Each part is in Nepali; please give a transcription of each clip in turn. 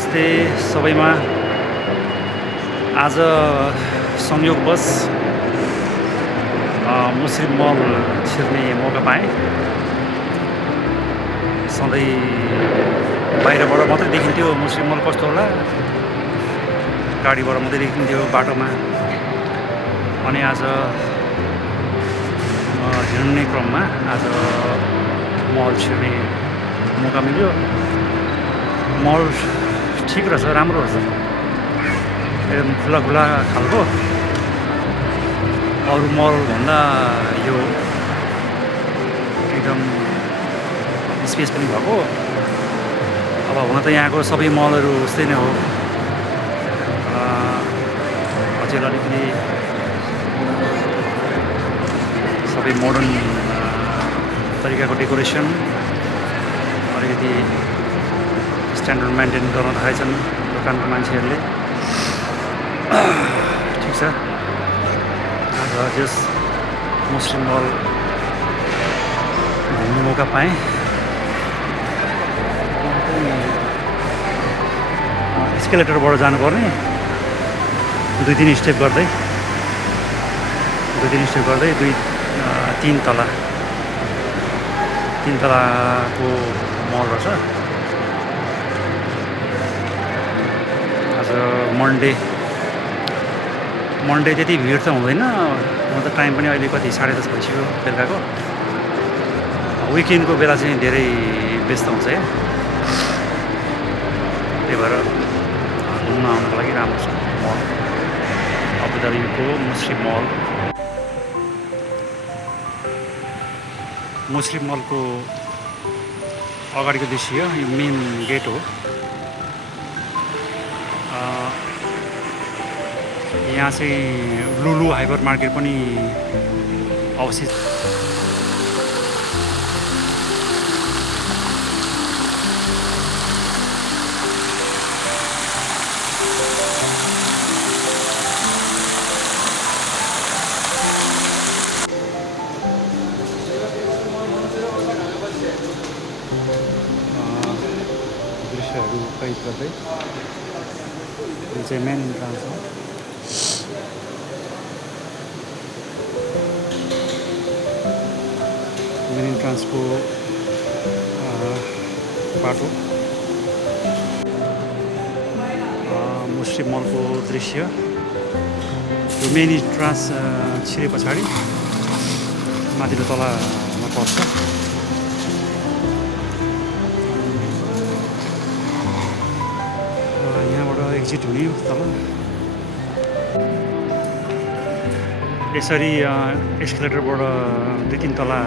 नमस्ते सबैमा। आज संयोगवश मुस्लिम मल छिर्ने मौका पाएँ। सधैँ बाहिरबाट मात्रै देखिन्थ्यो मुस्लिम मल कस्तो होला, गाडीबाट मात्रै देखिन्थ्यो बाटोमा। अनि आज हिँड्ने क्रममा आज मल छिर्ने मौका मिल्यो। मल ठिक रहेछ, राम्रो रहेछ, एकदम खुला खालको। अरू मलभन्दा यो एकदम स्पेस पनि भएको। अब हुन त यहाँको सबै मलहरू उस्तै नै हो, अझै अलिकति सबै मोडर्न तरिकाको डेकोरेसन, अलिकति स्ट्यान्डर्ड मेन्टेन गर्न थालेछन् दोकानको मान्छेहरूले। ठिक छ, आज जस मुस्लिम मल घुम्ने मौका पाएँ। एस्केलेटरबाट जानुपर्ने, 2-3 स्टेप गर्दै 3 तलाको मल रहेछ। आज मन्डे त्यति भिड त हुँदैन। हुन त टाइम पनि अहिले कति 10:30 भइसक्यो बेलुकाको। विकेन्डको बेला चाहिँ धेरै व्यस्त हुन्छ क्या, त्यही भएर घुम्न आउनको लागि राम्रो छ मल। अबुधाबीको मुस्लिम मलको अगाडिको दृश्य यो मेन गेट हो। यहाँ चाहिँ लुलु हाइपर मार्केट पनि अवस्थित। दृश्यहरू कैद गर्दै यो चाहिँ मेन इन्ट्रान्स हो। मेन इन्ट्रान्सको बाटो, मुस्लिम मलको दृश्य। यो मेन इन्ट्रान्स छिरे पछाडि माथिल्लो तलामा पर्छ। एक्जिट हुने तल यसरी एस्केलेटरबाट 2-3 तला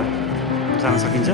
जान सकिन्छ।